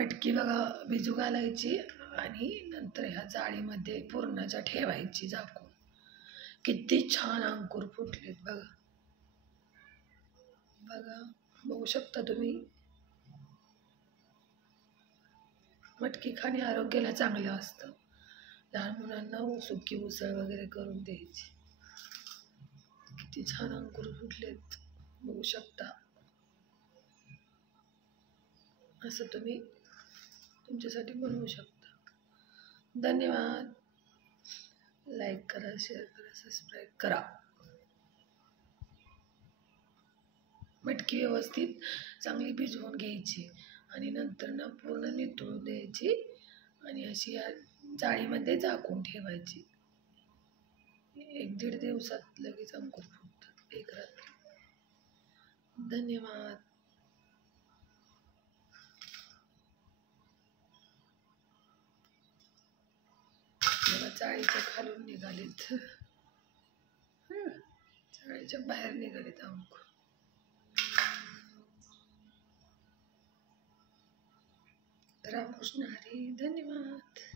मटकी बघा भिजू घालायची आणि नंतर ह्या जाळीमध्ये पुरणाच्या ठेवायची झाकून. किती छान अंकुर फुटलेत बघा. बघा बघू शकता तुम्ही. मटकी खाणे आरोग्याला चांगलं असतं. लहान मुलांना सुकी उसळ वगैरे करून द्यायची. किती छान अंकुर फुटलेत बघू शकता. असं तुम्ही तुमच्यासाठी बनवू शकता. धन्यवाद. लाईक करा, शेअर करा, सबस्क्राईब करा. मटकी व्यवस्थित चांगली भिजवून घ्यायची आणि नंतर ना पूर्ण नितळून द्यायची आणि अशी या जाळीमध्ये झाकून ठेवायची. 1-1.5 दिवसात लगेच अंकुर फुटतात, एक रात्री. धन्यवाद. मला जाळीच्या खालून निघालेत, जाळीच्या बाहेर निघालेत अंकुर. रामकृष्ण हरी. धन्यवाद.